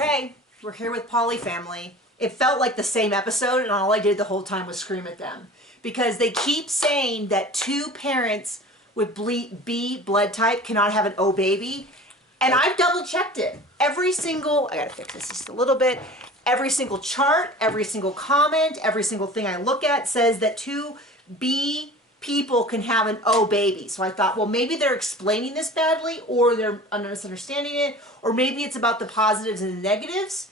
Okay, we're here with Polyfamily. It felt like the same episode, and all I did the whole time was scream at them. Because they keep saying that two parents with B blood type cannot have an O baby. And I've double checked it. Every single, I gotta fix this just a little bit. Every single chart, every single comment, every single thing I look at says that two B people can have an O baby. So I thought, well, maybe they're explaining this badly, or they're misunderstanding it, or maybe it's about the positives and the negatives.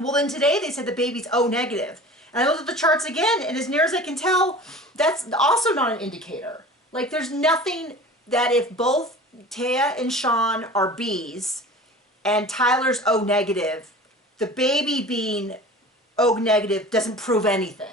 Well, then today they said the baby's O negative. And I looked at the charts again, and as near as I can tell, that's also not an indicator. Like, there's nothing that if both Taya and Sean are B's and Tyler's O negative, the baby being O negative doesn't prove anything.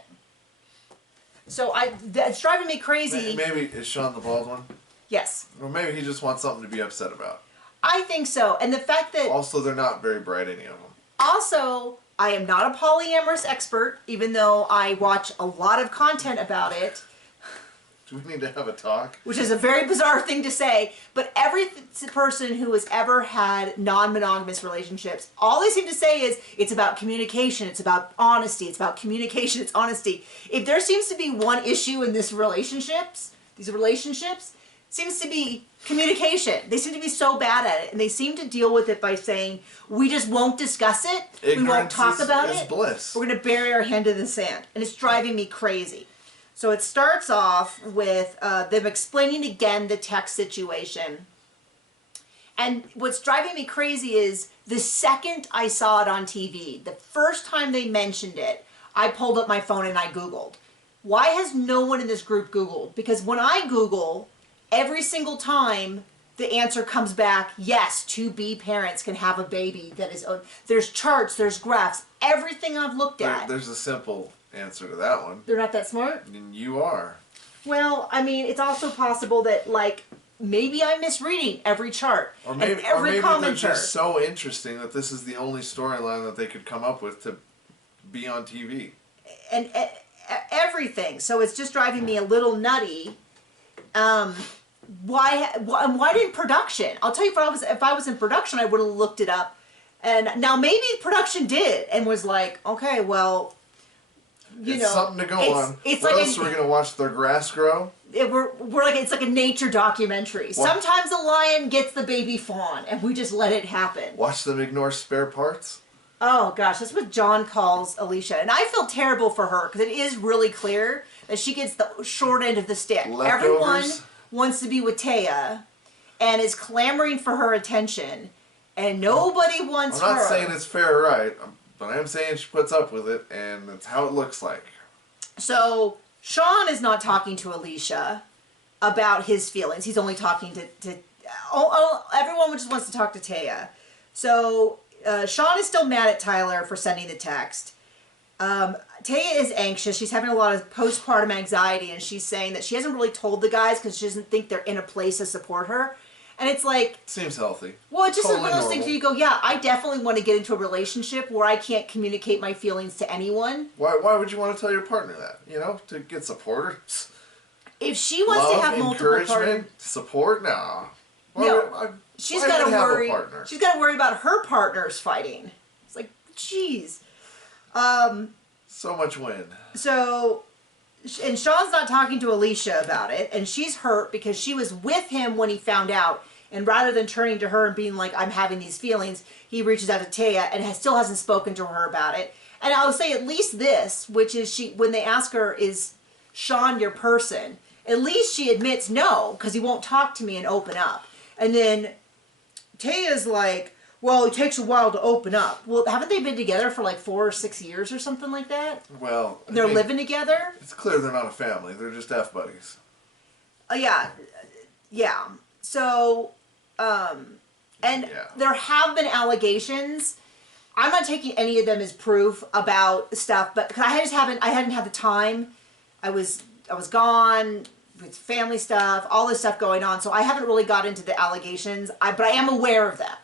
So that's driving me crazy. Maybe, is Sean the bald one? Yes. Or maybe he just wants something to be upset about. I think so. And the fact that... Also, they're not very bright, any of them. Also, I am not a polyamorous expert, even though I watch a lot of content about it. Do we need to have a talk? Which is a very bizarre thing to say, but every person who has ever had non-monogamous relationships, all they seem to say is it's about communication, it's about honesty, it's about communication, it's honesty. If there seems to be one issue in these relationships, seems to be communication. They seem to be so bad at it, and they seem to deal with it by saying, we just won't discuss it, we won't talk about it, bliss. We're going to bury our hand in the sand, and it's driving me crazy. So it starts off with them explaining again the text situation. And what's driving me crazy is the second I saw it on TV, the first time they mentioned it, I pulled up my phone and I Googled. Why has no one in this group Googled? Because when I Google, every single time the answer comes back, yes, two B parents can have a baby that is, there's charts, there's graphs, everything I've looked at. There's a simple answer to that one. They're not that smart? And you are. Well, I mean, it's also possible that, like, maybe I'm misreading every chart Or maybe, and every comment they're chart. just so interesting that this is the only storyline that they could come up with to be on TV. And everything. So it's just driving me a little nutty. Why didn't production? I'll tell you, if I was in production, I would have looked it up. And now maybe production did and was like, okay, well, It's something to go on. It's what like else are we going to watch their grass grow? It's like a nature documentary. What? Sometimes a lion gets the baby fawn, and we just let it happen. Watch them ignore spare parts? Oh gosh, that's what John calls Alicia. And I feel terrible for her, because it is really clear that she gets the short end of the stick. Leftovers. Everyone wants to be with Taya, and is clamoring for her attention, and nobody wants her. I'm not saying it's fair or right, but I am saying she puts up with it, and that's how it looks like. So, Sean is not talking to Alicia about his feelings. He's only talking to everyone just wants to talk to Taya. So, Sean is still mad at Tyler for sending the text. Taya is anxious. She's having a lot of postpartum anxiety, and she's saying that she hasn't really told the guys because she doesn't think they're in a place to support her. And it's like... Seems healthy. Well, it's just totally one of those things where you go, yeah, I definitely want to get into a relationship where I can't communicate my feelings to anyone. Why would you want to tell your partner that? You know, to get support? If she wants to have multiple partners... Support? No. She's got to worry. She's got to worry about her partners fighting. It's like, jeez. So much wind. So... And Sean's not talking to Alicia about it, and she's hurt because she was with him when he found out, and rather than turning to her and being like, I'm having these feelings, he reaches out to Taya and still hasn't spoken to her about it. And I would say at least this, which is when they ask her, is Sean your person? At least she admits no, because he won't talk to me and open up. And then Taya's like, well, it takes a while to open up. Well, haven't they been together for like 4 or 6 years or something like that? Well, they're living together? It's clear they're not a family. They're just F-buddies. Yeah. So, there have been allegations. I'm not taking any of them as proof about stuff, but because I hadn't had the time. I was gone with family stuff, all this stuff going on, so I haven't really got into the allegations. But I am aware of them.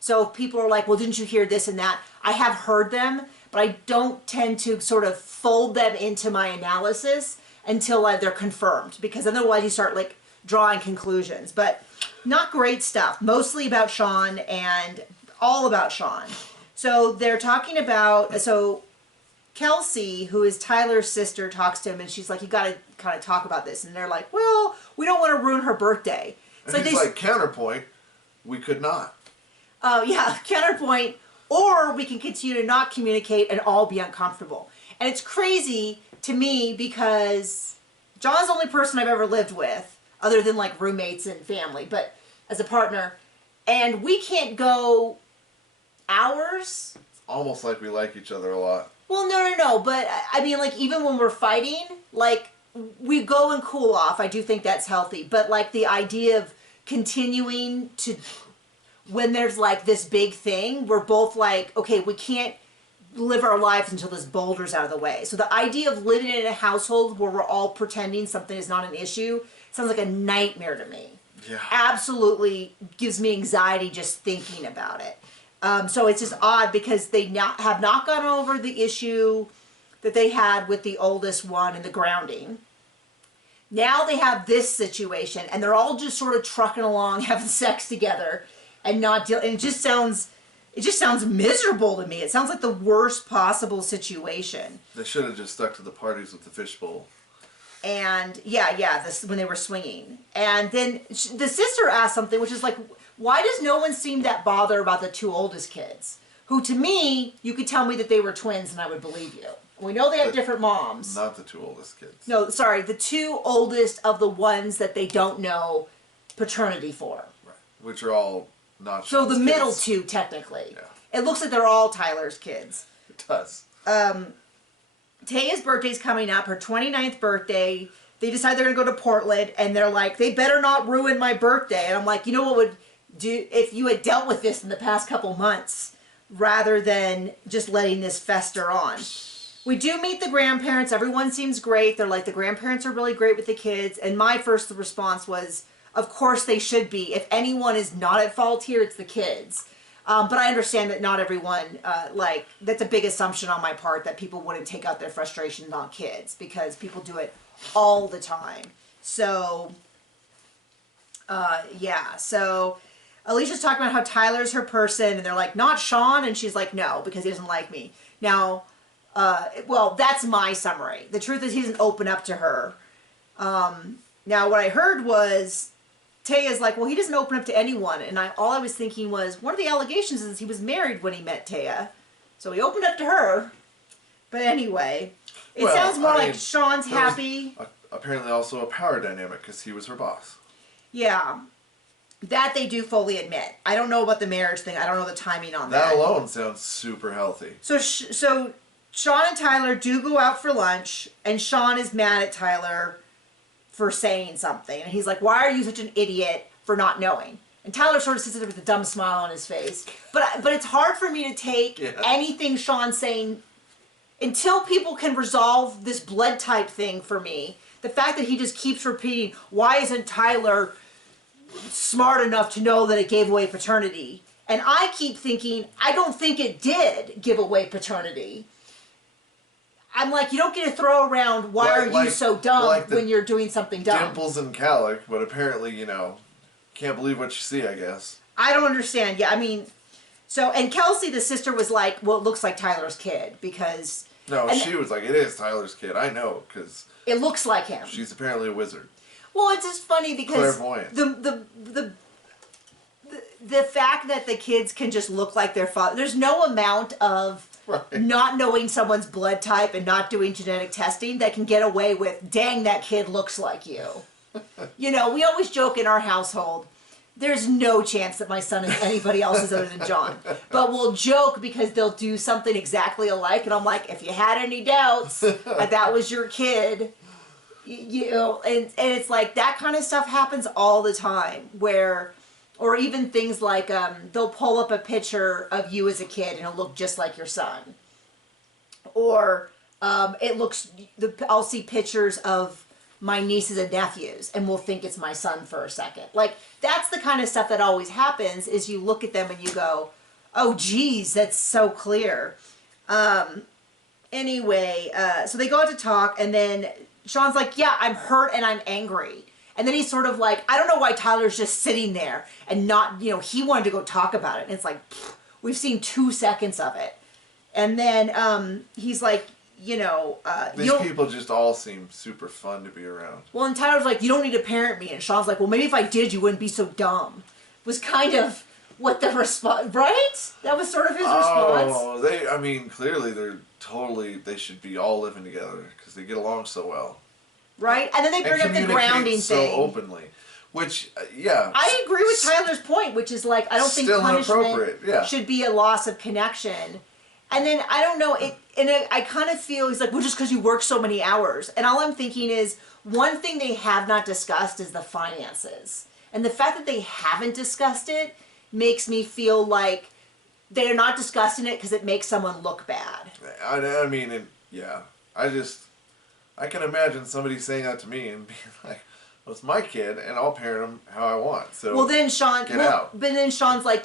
So if people are like, well, didn't you hear this and that? I have heard them, but I don't tend to sort of fold them into my analysis until they're confirmed, because otherwise you start like drawing conclusions. But not great stuff, mostly about Sean and all about Sean. So they're talking about, so Kelsey, who is Tyler's sister, talks to him, and she's like, you got to kind of talk about this. And they're like, well, we don't want to ruin her birthday. And he's like, counterpoint, we could not. Yeah, counterpoint, or we can continue to not communicate and all be uncomfortable. And it's crazy to me because John's the only person I've ever lived with, other than like roommates and family, but as a partner, and we can't go hours. It's almost like we like each other a lot. Well, no, but I mean, like, even when we're fighting, like, we go and cool off. I do think that's healthy, but like the idea of continuing to, when there's like this big thing, we're both like, okay, we can't live our lives until this boulder's out of the way. So the idea of living in a household where we're all pretending something is not an issue sounds like a nightmare to me. Yeah. Absolutely gives me anxiety just thinking about it. So it's just odd because they have not gotten over the issue that they had with the oldest one and the grounding. Now they have this situation, and they're all just sort of trucking along, having sex together, and not deal. And it just sounds miserable to me. It sounds like the worst possible situation. They should have just stuck to the parties with the fishbowl. And this when they were swinging. And then the sister asked something, which is like, why does no one seem that bothered about the two oldest kids? Who, to me, you could tell me that they were twins and I would believe you. We know they have different moms. Not the two oldest kids. No, sorry, the two oldest of the ones that they don't know paternity for. Right. Which are all not So Sean's the middle kids. two, technically. Yeah. It looks like they're all Tyler's kids. It does. Taya's birthday's coming up, her 29th birthday. They decide they're going to go to Portland, and they're like, they better not ruin my birthday. And I'm like, you know what would do if you had dealt with this in the past couple months rather than just letting this fester on. We do meet the grandparents. Everyone seems great. They're like, the grandparents are really great with the kids. And my first response was, of course they should be. If anyone is not at fault here, it's the kids. But I understand that not everyone, that's a big assumption on my part that people wouldn't take out their frustrations on kids because people do it all the time. So, So Alicia's talking about how Tyler's her person, and they're like, not Sean, and she's like, no, because he doesn't like me. Now, that's my summary. The truth is he doesn't open up to her. Now, what I heard was Taya's like, well, he doesn't open up to anyone. And all I was thinking was, one of the allegations is he was married when he met Taya. So he opened up to her. But anyway, it sounds more like Sean's happy. Apparently also a power dynamic because he was her boss. Yeah. That they do fully admit. I don't know about the marriage thing. I don't know the timing on that. That alone sounds super healthy. So Sean and Tyler do go out for lunch, and Sean is mad at Tyler for saying something. And he's like, why are you such an idiot for not knowing? And Tyler sort of sits there with a dumb smile on his face. But it's hard for me to take anything Sean's saying until people can resolve this blood type thing for me. The fact that he just keeps repeating, why isn't Tyler smart enough to know that it gave away paternity? And I keep thinking, I don't think it did give away paternity. I'm like, you don't get to throw around, why are you so dumb when you're doing something dumb? Dimples and Calic, but apparently, can't believe what you see, I guess. I don't understand. Yeah, I mean, and Kelsey, the sister, was like, well, it looks like Tyler's kid, because... No, she was like, it is Tyler's kid. I know, because... It looks like him. She's apparently a wizard. Well, it's just funny because... Clairvoyant. The fact that the kids can just look like their father... There's no amount of... Right. Not knowing someone's blood type and not doing genetic testing that can get away with, dang, that kid looks like you. We always joke in our household, there's no chance that my son is anybody else's other than John. But we'll joke because they'll do something exactly alike. And I'm like, if you had any doubts that was your kid, and it's like that kind of stuff happens all the time where... Or even things like they'll pull up a picture of you as a kid and it'll look just like your son. Or I'll see pictures of my nieces and nephews and we'll think it's my son for a second. Like, that's the kind of stuff that always happens is you look at them and you go, oh, geez, that's so clear. Anyway, so they go out to talk and then Sean's like, yeah, I'm hurt and I'm angry. And then he's sort of like, I don't know why Tyler's just sitting there and not, he wanted to go talk about it. And it's like, We've seen 2 seconds of it. And then he's like, These people just all seem super fun to be around. Well, and Tyler's like, you don't need to parent me. And Sean's like, well, maybe if I did, you wouldn't be so dumb. Was kind of what the response, right? That was sort of his response. Oh, clearly they should be all living together because they get along so well. Right? And then they bring up the grounding so thing. openly. Which, yeah. I agree with Tyler's point, which is like, I don't think punishment should be a loss of connection. And then, I don't know, I kind of feel, he's like, well, just because you work so many hours. And all I'm thinking is, one thing they have not discussed is the finances. And the fact that they haven't discussed it makes me feel like they're not discussing it because it makes someone look bad. I can imagine somebody saying that to me and being like, well, it's my kid, and I'll parent him how I want. So well, then Sean, get out. But then Sean's like,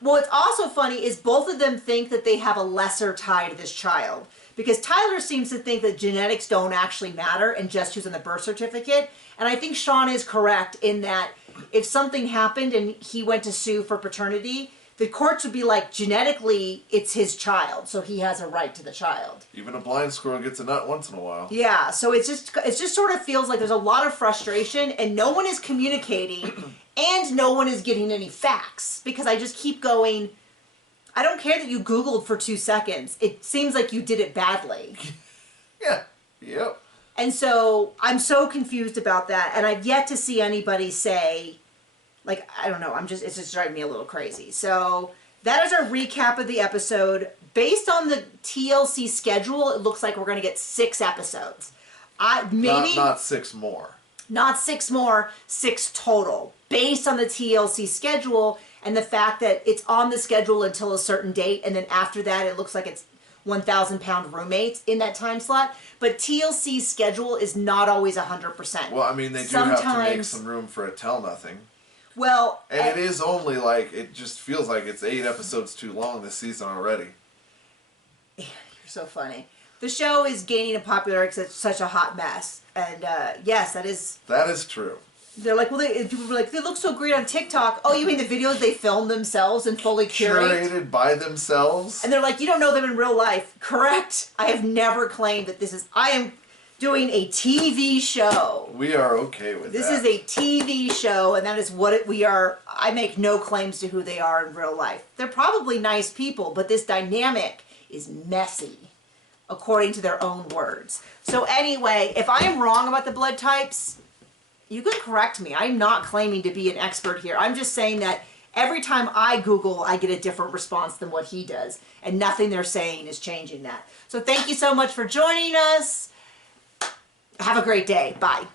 what's also funny is both of them think that they have a lesser tie to this child. Because Tyler seems to think that genetics don't actually matter and just who's on the birth certificate. And I think Sean is correct in that if something happened and he went to sue for paternity, the courts would be like, genetically, it's his child, so he has a right to the child. Even a blind squirrel gets a nut once in a while. Yeah, so it just sort of feels like there's a lot of frustration and no one is communicating and no one is getting any facts. Because I just keep going, I don't care that you Googled for 2 seconds. It seems like you did it badly. Yeah, yep. And so I'm so confused about that, and I've yet to see anybody say, like, I don't know, it's just driving me a little crazy. So that is our recap of the episode. Based on the TLC schedule, it looks like we're going to get 6 episodes. Not 6 more. Not 6 more, 6 total. Based on the TLC schedule and the fact that it's on the schedule until a certain date, and then after that it looks like it's 1,000-pound roommates in that time slot. But TLC's schedule is not always 100%. Well, they do have to make some room for a tell nothing. Well, and it is only it just feels like it's 8 episodes too long this season already. You're so funny. The show is gaining in popularity because it's such a hot mess. And yes, that is true. They're like, well, people were like, they look so great on TikTok. Oh, you mean the videos they filmed themselves and fully curated by themselves? And they're like, you don't know them in real life. Correct. I have never claimed that I am doing a TV show. We are okay with this that. This is a TV show, and that is what we are. I make no claims to who they are in real life. They're probably nice people, but this dynamic is messy, according to their own words. So anyway, if I am wrong about the blood types, you can correct me. I'm not claiming to be an expert here. I'm just saying that every time I Google, I get a different response than what he does. And nothing they're saying is changing that. So thank you so much for joining us. Have a great day. Bye.